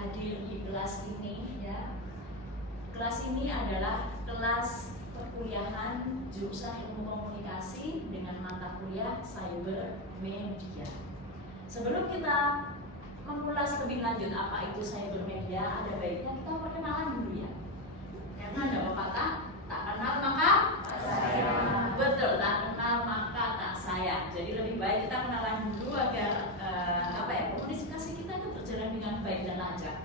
hadir di kelas ini ya. Kelas ini adalah kelas perkuliahan jurusan Ilmu Komunikasi dengan mata kuliah Cyber Media. Sebelum kita mengulas lebih lanjut apa itu cyber media, ada baiknya kita perkenalan dulu ya. Karena ada pepatah, tak kenal maka tak sayang. Betul, tak kenal maka tak sayang. Jadi lebih baik kita kenalan dulu agar komunikasi kita itu berjalan dengan baik dan lancar.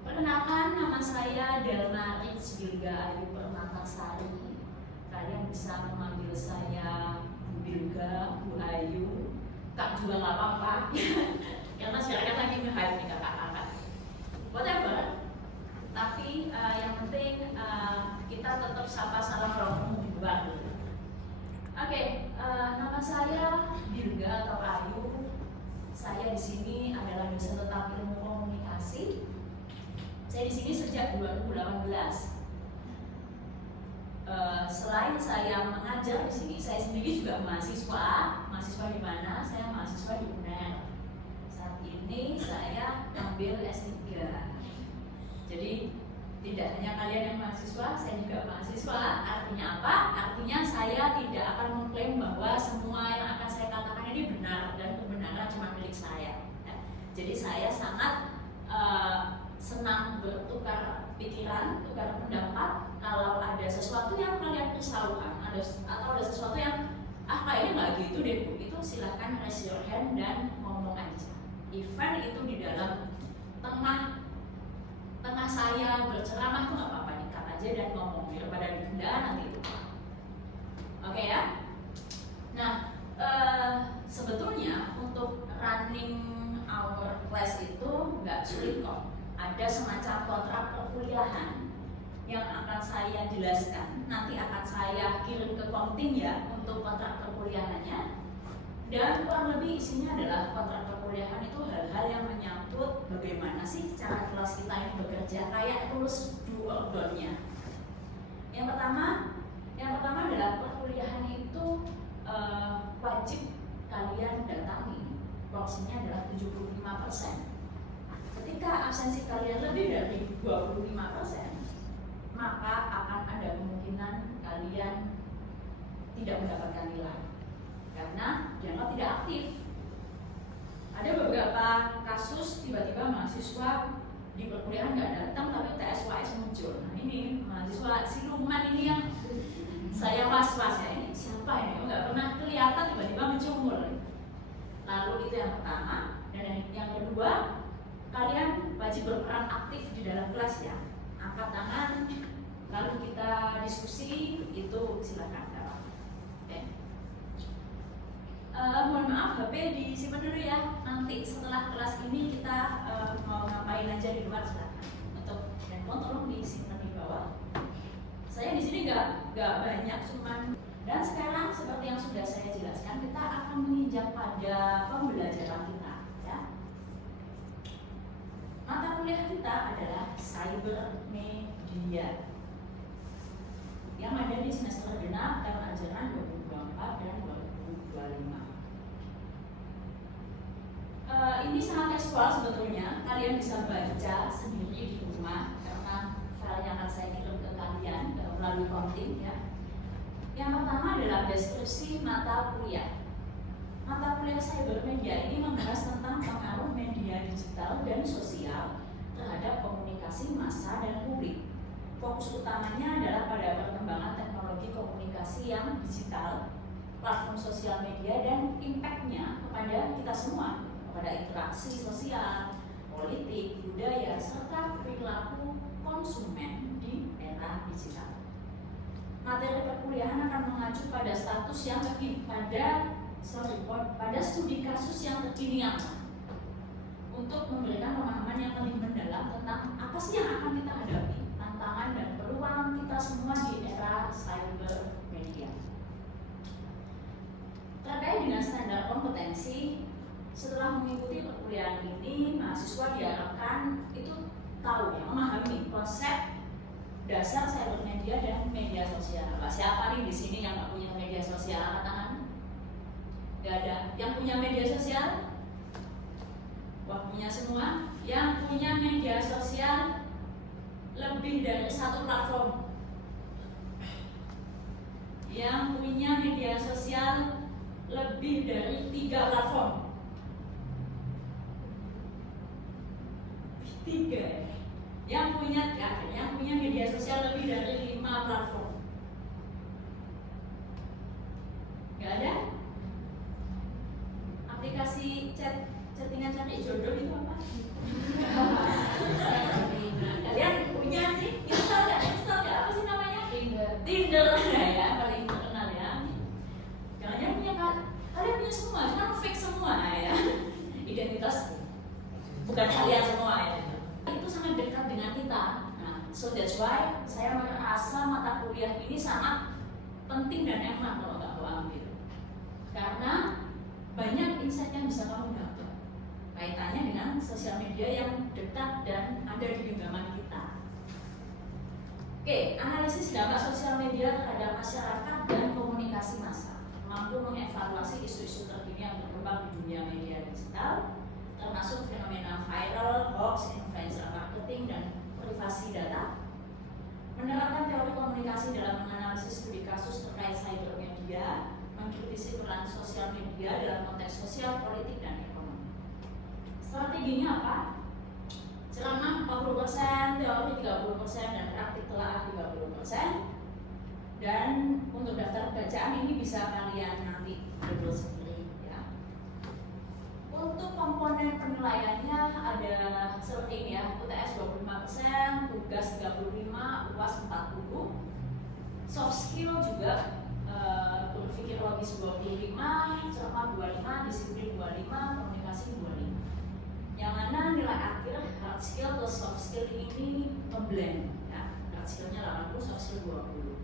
Perkenalkan, nama saya Delna Rizbilga Ayu Permatasari. Kalian bisa memanggil saya Bu Bilga, Bu Ayu, Kak juga nggak apa-apa. Karena sekarang lagi nge-hype nih kakak-kakak. Whatever. Tapi yang penting kita tetap sapa salam rohmu di luar dulu. Oke, nama saya Bilga atau Ayu. Saya di sini adalah dosen tetap ilmu komunikasi. Saya di sini sejak 2018. Selain saya mengajar di sini, saya sendiri juga mahasiswa. Mahasiswa di mana? Saya mahasiswa di UNER. Saat ini saya ambil S3. Jadi tidak hanya kalian yang mahasiswa, saya juga mahasiswa. Artinya apa? Artinya saya tidak akan mengklaim bahwa semua yang akan saya katakan ini benar dan kebenaran cuma milik saya. Jadi saya sangat senang bertukar pikiran, tukar pendapat. Kalau ada sesuatu yang kalian risaukan, atau ada sesuatu yang kayaknya nggak gitu deh Bu, itu silahkan raise your hand dan ngomong aja. Event itu di dalam tengah saya berceramah tuh nggak apa-apa, dikat aja dan ngomong daripada ditunda nanti itu. Oke ya. Nah, sebetulnya untuk running our class itu nggak sulit kok. Ada semacam kontrak perkuliahan yang akan saya jelaskan. Nanti akan saya kirim ke Komting ya untuk kontrak perkuliahannya. Dan kurang lebih isinya adalah kontrak perkuliahan itu hal-hal yang menyangkut bagaimana sih cara kelas kita ini bekerja, kayak rules do or don't-nya. Yang pertama adalah perkuliahan itu wajib kalian datangi. Porsinya adalah 75%. Ketika absensi kalian lebih dari 25%, maka akan ada kemungkinan kalian tidak mendapatkan nilai karena dianggap tidak aktif. Ada beberapa kasus tiba-tiba mahasiswa di perkuliahan nggak datang tapi UTS-UAS muncul. Nah ini mahasiswa siluman ini yang saya was-was ya, ini siapa ini? Nggak pernah kelihatan tiba-tiba mencumur. Lalu itu yang pertama. Dan yang kedua, kalian wajib berperan aktif di dalam kelas ya. Angkat tangan, lalu kita diskusi, itu silakan. Oke. Mohon maaf, HP disimpan dulu ya. Nanti setelah kelas ini kita mau ngapain aja di luar silakan. Untuk handphone tolong disimpan di bawah. Saya di sini nggak banyak, cuman. Dan sekarang seperti yang sudah saya jelaskan, kita akan menginjak pada pembelajaran kita. Ya. Mata kuliah kita adalah cyber media yang ada di semester genap tahun ajaran 2024 dan 2025. Ini sangat tekstual sebetulnya, kalian bisa baca sendiri di rumah karena filenya akan saya kirim ke kalian melalui Komting ya. Yang pertama adalah deskripsi mata kuliah. Mata kuliah cyber media ini membahas tentang pengaruh media digital dan sosial terhadap komunikasi massa dan publik. Fokus utamanya adalah pada perkembangan teknologi komunikasi yang digital, platform sosial media, dan impact-nya kepada kita semua, kepada interaksi sosial, politik, budaya, serta perilaku konsumen di era digital. Materi perkuliahan akan mengacu pada status yang pada studi kasus yang terkini untuk memberikan pemahaman yang lebih mendalam tentang apa sih yang akan kita hadapi, tantangan dan peluang kita semua di era cyber media. Terkait dengan standar kompetensi, setelah mengikuti perkuliahan ini, mahasiswa diharapkan itu tahu ya, memahami konsep dasar cyber media dan media sosial. Siapa nih di sini yang nggak punya media sosial? Angkat tangan. Gak ada. Yang punya media sosial? Wah, punya semua. Yang punya media sosial lebih dari satu platform. Yang punya media sosial lebih dari 3 platform. 3. Yang punya media sosial lebih dari 5 platform. Gak ada? Aplikasi chattingan cari jodoh itu apa? Kalian punya nih? Install gak? Apa sih namanya? Tinder ya, paling terkenal ya. Jangan-jangan punya kalian punya semua, kan fake semua ya. Identitas bukan kalian semua ya. Itu sangat dekat dengan kita. Nah, so that's why saya merasa mata kuliah ini sangat penting dan enak kalau nggak mau ambil. Karena banyak insight yang bisa kamu dapat kaitannya dengan sosial media yang dekat dan ada di genggaman kita. Oke, analisis dampak sosial media terhadap masyarakat dan komunikasi massa, mampu mengevaluasi isu-isu terkini yang berkembang di dunia media digital, termasuk fenomena viral, hoax, influencer marketing, dan privasi data. Menerapkan teori komunikasi dalam menganalisis studi kasus terkait cyber media, mengkritisi peran sosial media dalam konteks sosial, politik, dan ekonomi. Strateginya apa? Ceramah 40%, teori 30%, dan praktik telaah 30%. Dan untuk daftar bacaan ini bisa kalian nanti download sendiri ya. Untuk komponen penilaiannya ada seperti ini ya, UTS 25%, tugas 35%, UAS 40%, soft skill juga berpikir logis 25%, ceramah 25%, disiplin 25%, komunikasi 25%. Yang mana nilai akhir hard skill plus soft skill ini memblend ya, hard skillnya 80, soft skill 20.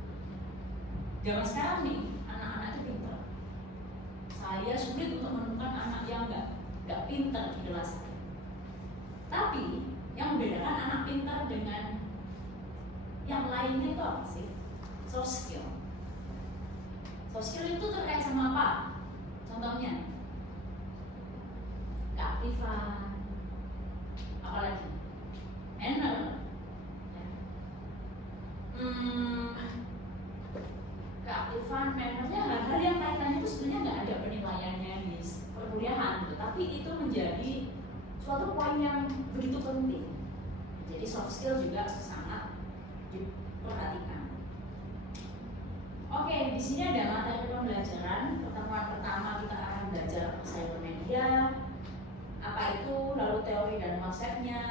Zaman sekarang nih, anak-anak itu pintar. Saya sulit untuk menemukan anak yang nggak pintar di kelas saya. Tapi yang membedakan anak pintar dengan yang lainnya itu apa sih? Soft skill. Soft skill itu terkait sama apa? Contohnya, keaktifan, apalagi, manner, keaktifan, mannernya hal-hal yang kaitannya itu sebenarnya nggak ada penilaiannya di perkuliahan, tapi itu menjadi suatu poin yang begitu penting. Jadi soft skill juga sangat diperhatikan. Oke, di sini ada materi pembelajaran. Pertemuan pertama kita akan belajar cyber media, apa itu, lalu teori dan konsepnya.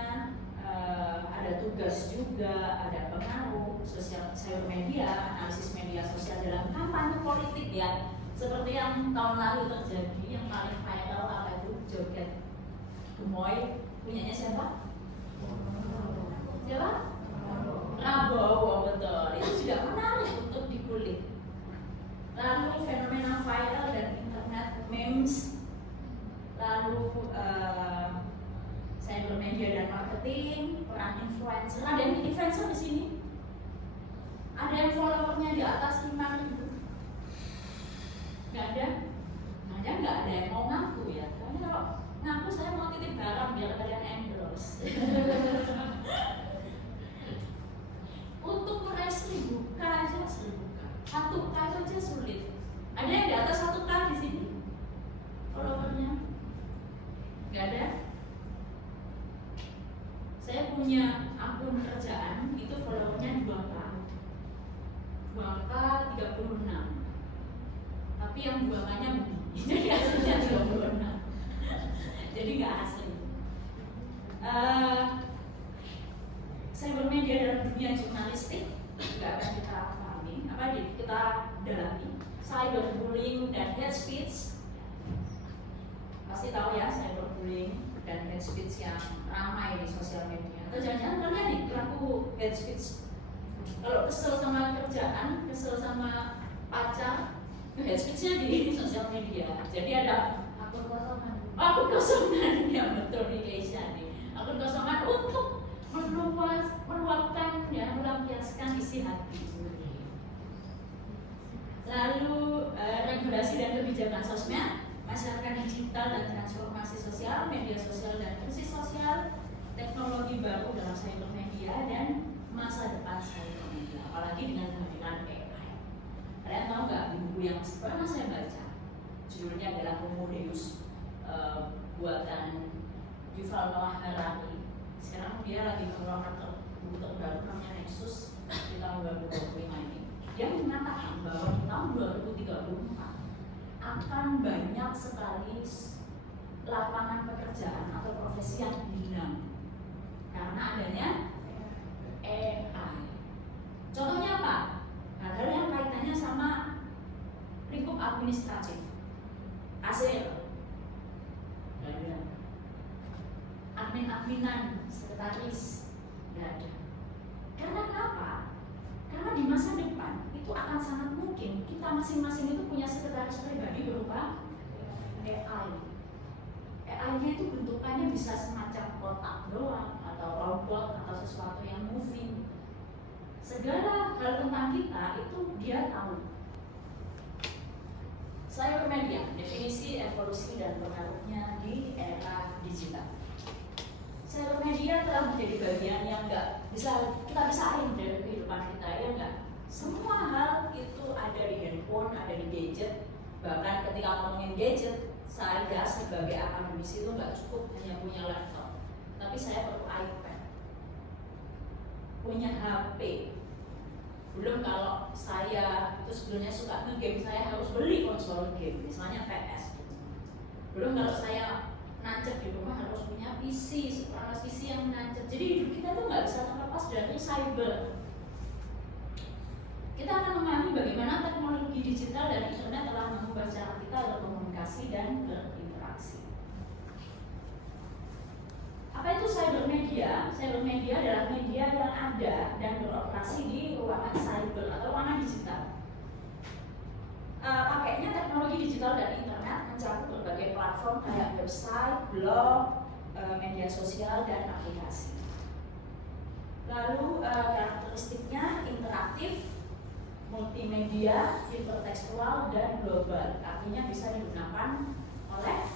Ada tugas juga, ada pengaruh sosial cyber media, analisis media sosial dalam kampanye politik ya, seperti yang tahun lalu terjadi yang paling viral apa itu joget gemoy, punyanya siapa? Siapa? Prabowo, betul. Itu juga menarik untuk dikulik. Lalu fenomena viral dan internet memes, lalu cyber media dan marketing, peran influencer. Ada yang influencer di sini? Ada yang followernya di atas 5.000? Nggak ada? Nggak ada yang mau ngaku ya. Karena kalau ngaku saya mau titip barang biar kalian endorse. Untuk meraih 1000K aja 1000K, 1K aja sulit. Ada yang di atas 1K di sini? Followernya? Nggak ada? Saya punya akun kerjaan, itu followernya 2K 36. Tapi yang 2K-nya lebih. Jadi aslinya 36. Jadi nggak asli. Cyber media dalam dunia jurnalistik juga akan kita pahami, kita dalami. Cyberbullying dan hate speech. Pasti tahu ya cyberbullying dan hate speech yang ramai di sosial media. Atau jangan-jangan kalian nih pelaku hate speech. Kalau kesel sama kerjaan, kesel sama pacar, hate speech-nya di sosial media. Jadi ada akun kosongan ya, betul nih Keisha nih. Akun kosongan untuk meluapkan ya, melampiaskan isi hati. Lalu regulasi dan kebijakan sosmed. masyarakat digital dan transformasi sosial, media sosial dan krisis sosial, teknologi baru dalam cybermedia, dan masa depan cybermedia, apalagi dengan kehadiran AI. Kalian tahu nggak di buku yang pernah saya baca, judulnya adalah Homo Deus, buatan Yuval Noah Harari. Sekarang dia lagi mengeluarkan buku terbaru namanya Nexus di tahun 2025 ini. Dia mengatakan bahwa di tahun 2034 akan banyak sekali lapangan pekerjaan atau profesi yang hilang karena adanya AI. Contohnya apa? Hal-hal yang kaitannya sama lingkup administratif, kasir, admin-adminan, sekretaris, nggak ada. Karena kenapa? Karena di masa depan itu akan sangat mungkin kita masing-masing itu punya sekretaris pribadi berupa AI. AI-nya itu bentukannya bisa semacam kotak doang atau robot atau sesuatu yang moving. Segala hal tentang kita itu dia tahu. Cybermedia, definisi, evolusi, dan pengaruhnya di era digital. Cybermedia telah menjadi bagian yang kita pisahin dari kehidupan kita, ya enggak? Semua hal itu ada di handphone, ada di gadget. Bahkan ketika ngomongin gadget, saya sebagai akademisi itu nggak cukup hanya punya laptop, tapi saya perlu iPad, punya HP. Belum kalau saya itu sebelumnya suka nge-game, saya harus beli konsol game, misalnya PS. Belum kalau saya nancep di rumah harus punya PC, perangkat PC yang nancep. Jadi hidup kita tuh nggak bisa terlepas dari cyber. Kita akan memahami bagaimana teknologi digital dan internet telah mengubah cara kita berkomunikasi dan berinteraksi. Apa itu cybermedia? Cybermedia adalah media yang ada dan beroperasi di ruangan cyber atau ruangan digital. Pakainya teknologi digital dan internet mencakup berbagai platform kayak website, blog, media sosial, dan aplikasi. Lalu karakteristiknya interaktif, multimedia, intertekstual, dan global. Artinya bisa digunakan oleh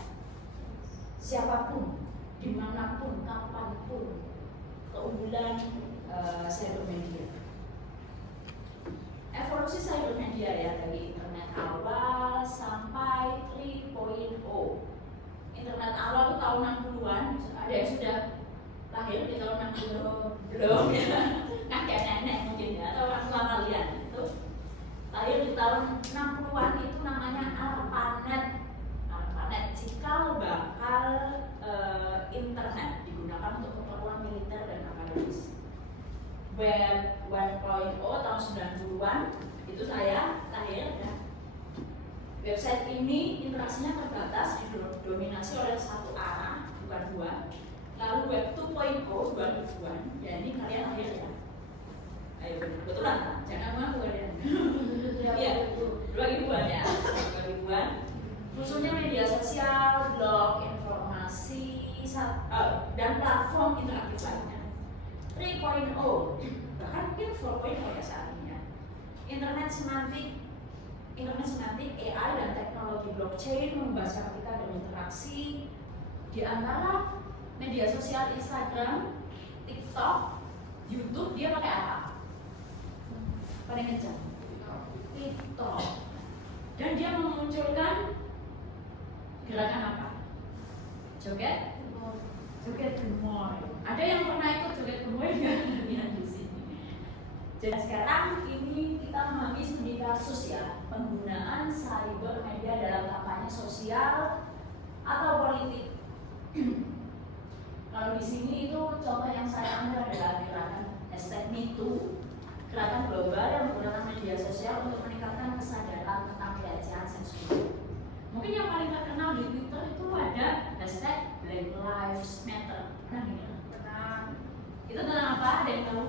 siapapun, dimanapun, kapanpun. Keunggulan cybermedia. Evolusi cybermedia ya, dari internet awal sampai 3.0. Internet awal itu tahun 60-an, ada yang sudah lahir di tahun 60? Belum ya, kakek nenek mungkin ya, atau orang tua kalian itu lahir di tahun 60-an. Itu namanya ARPANET. ARPANET cikal bakal internet digunakan untuk keperluan militer dan akademis. Web 1.0 tahun 90-an itu saya lahir ya. Website ini interaksinya terbatas, didominasi oleh satu arah, bukan dua. Lalu web 2.0 2000-an, ya ini kalian lahir ya. Ayo betulan kan? Jangan mengaku kalian. Iya, 2000-an ya. 2000-an. Khususnya media sosial, blog, informasi, dan platform interaktif lainnya. 3.0, bahkan mungkin 4.0 ya saat ini ya. Internet semantik, AI, dan teknologi blockchain mengubah cara kita berinteraksi. Di antara media sosial Instagram, TikTok, YouTube, dia pakai apa? Paling kencang TikTok. Dan dia memunculkan gerakan apa? Joget? Joget gemoy. Ada yang pernah ikut joget gemoy nggak? Di sini. Jadi sekarang ini kita memahami studi kasus ya, penggunaan cybermedia dalam kampanye sosial atau politik. Kalau di sini itu contoh yang saya ambil adalah gerakan #MeToo, gerakan global yang menggunakan media sosial untuk meningkatkan kesadaran tentang pelecehan seksual. Mungkin yang paling terkenal di Twitter itu ada #Black Lives Matter. Pernah dengar? Pernah. Itu tentang apa? Ada yang tahu?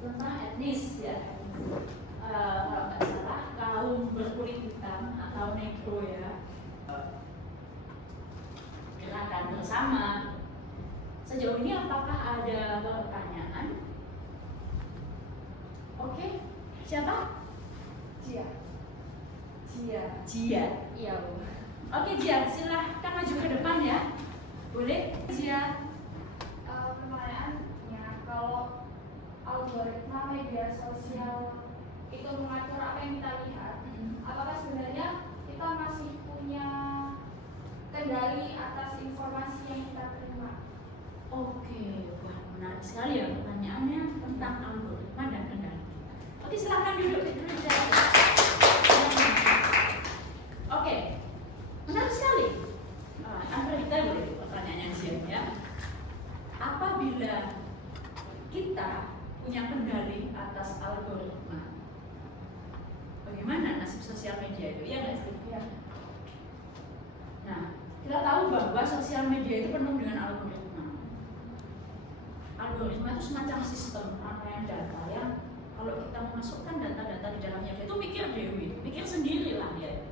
Tentang etnis ya. Kalau nggak salah kaum berkulit hitam atau negro ya. Gerakan bersama. Sejauh ini apakah ada pertanyaan? Oke, siapa? Cia. Jia. Iya, Bu. Oke Jia, silahkan maju ke depan ya. Boleh Jia? Pertanyaannya, kalau algoritma media sosial itu mengatur apa yang kita lihat, apakah sebenarnya kita masih punya kendali atas informasi yang kita terima? Oke, wah menarik sekali ya pertanyaannya tentang algoritma dan kendali. Oke, silahkan duduk dulu Jia. Oke, menarik sekali. Unpredictable pertanyaannya Jia ya. Apabila kita punya kendali atas algoritma, bagaimana nasib sosial media itu? Iya nggak sih? Ya. Nah, kita tahu bahwa sosial media itu penuh dengan algoritma. Algoritma itu semacam sistem rangkaian data yang kalau kita memasukkan data-data di dalamnya itu mikir dewi, mikir sendiri lah dia.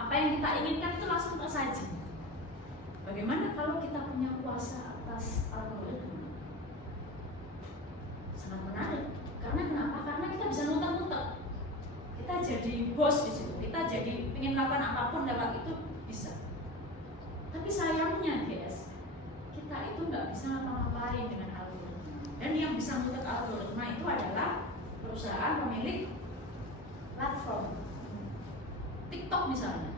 Apa yang kita inginkan itu langsung tersaji. Bagaimana kalau kita punya kuasa atas algoritma? Sangat menarik. Karena kenapa? Karena kita bisa muter-muter. Kita jadi bos di situ. Kita jadi ingin melakukan apapun lewat itu bisa. Tapi sayangnya guys, kita itu nggak bisa ngapa-ngapain dengan algoritma. Dan yang bisa muter algoritma itu adalah perusahaan pemilik platform. TikTok misalnya.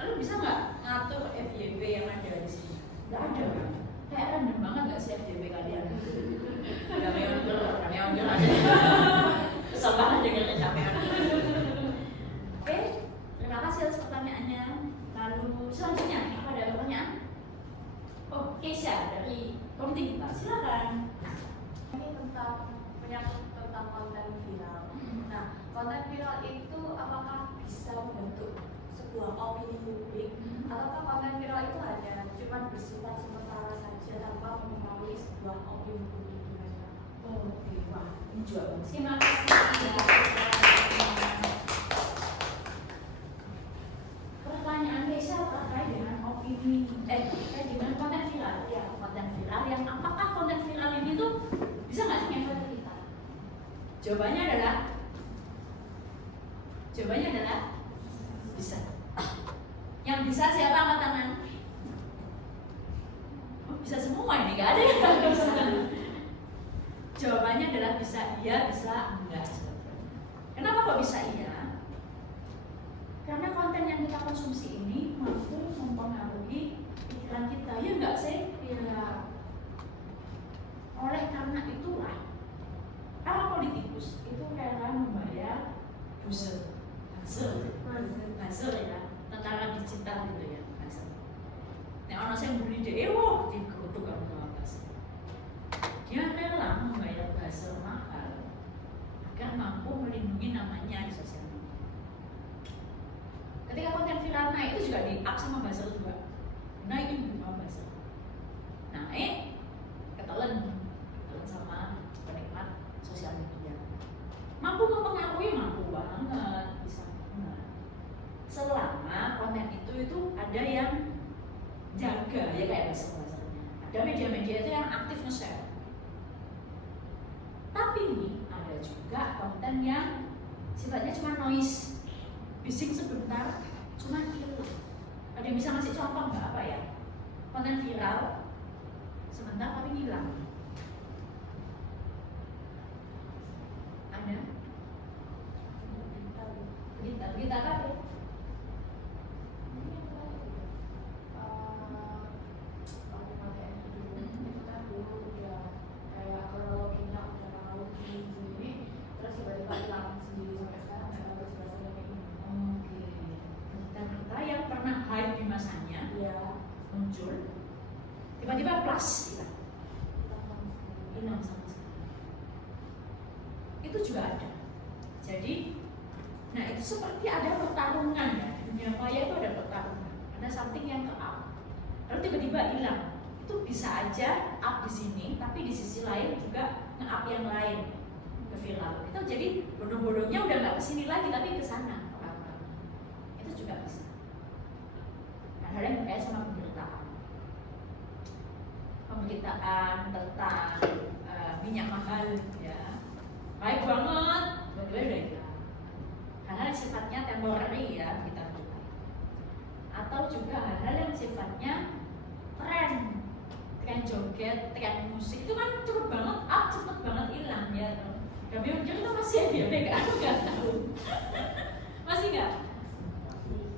Lalu bisa nggak ngatur FYP yang ada di sini? Nggak ada kan? Kayak random banget nggak sih FYP kalian? Rameon aja. Kesel banget dengerin rameon. Oke, terima kasih atas pertanyaannya. Lalu selanjutnya, apa ada pertanyaan? Oh, Keisha dari komite kita, silakan. Ini menyangkut tentang konten viral. Nah, konten viral itu apakah bisa membentuk sebuah opini publik, ataukah konten viral itu hanya cuma bersifat sementara saja tanpa mempengaruhi sebuah opini publik? Oke, wah, ini juga bagus. Terima kasih. Pertanyaan Keisha terkait dengan opini, terkait dengan konten viral. Ya, konten viral yang apakah konten viral ini tuh bisa nggak sih ngefek kita? Jawabannya adalah bisa. Yang bisa siapa angkat tangan? Oh, bisa semua ini, nggak ada yang nggak bisa. Jawabannya adalah bisa iya, bisa enggak. Kenapa kok bisa iya? Karena konten yang kita konsumsi ini mampu mempengaruhi pikiran kita, ya enggak sih? Ya. Oleh karena itulah para politikus itu rela membayar buzzer, buzzer ya, tentara digital gitu ya, buzzer. Nek ono sing beli dhewe, wah digodhog kan buzzer. Dia rela membayar buzzer mahal agar mampu melindungi namanya di sosial media. Ketika konten viral naik itu juga di up sama buzzer juga, naikin sama buzzer. Naik, ketelan sama penikmat sosial media. Mampu mempengaruhi, mampu banget, bisa banget. Selama konten itu ada yang jaga, ya kayak buzzer-buzzernya. Ada media-media itu yang aktif nge-share. Tapi nih ada juga konten yang sifatnya cuma noise, bising sebentar, cuma hilang. Ada yang bisa ngasih contoh nggak apa ya? Konten viral sebentar tapi hilang. Ada? Berita apa tuh? Muncul tiba-tiba plus hilang sama sekali. Itu juga ada. Jadi, nah itu seperti ada pertarungan ya, di dunia maya itu ada pertarungan. Ada something yang ke-up, lalu tiba-tiba hilang. Itu bisa aja up di sini, tapi di sisi lain juga nge-up yang lain ke viral. Itu jadi bodoh-bodohnya udah nggak ke sini lagi, tapi ke sana orang-orang. Itu juga bisa. Hal yang berkaitan sama pemberitaan tentang minyak mahal ya, baik banget, tiba-tiba udah hilang. Hal-hal yang sifatnya temporary ya, kita berita. atau juga hal-hal yang sifatnya tren joget, tren musik itu kan cepet banget up, cepet banget hilang ya. Dan mungkin itu masih FYP kan? Nggak tahu. Masih nggak?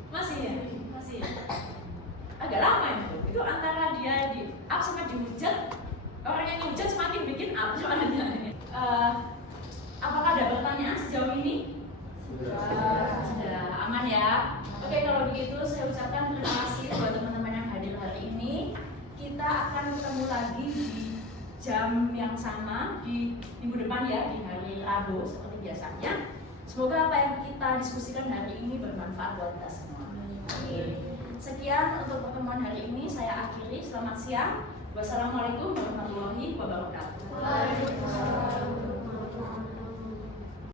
Masih ya? Masih. Agak lama itu antara dia di up sama dihujat. Orang yang dihujat semakin bikin up soalnya. Apakah ada pertanyaan sejauh ini? Sudah aman ya. Oke, kalau begitu saya ucapkan terima kasih buat teman-teman yang hadir hari ini. Kita akan ketemu lagi di jam yang sama di minggu depan ya, di hari Rabu seperti biasanya. Semoga apa yang kita diskusikan hari ini bermanfaat buat kita semua. Sekian untuk pertemuan hari ini, saya akhiri. Selamat siang. Wassalamualaikum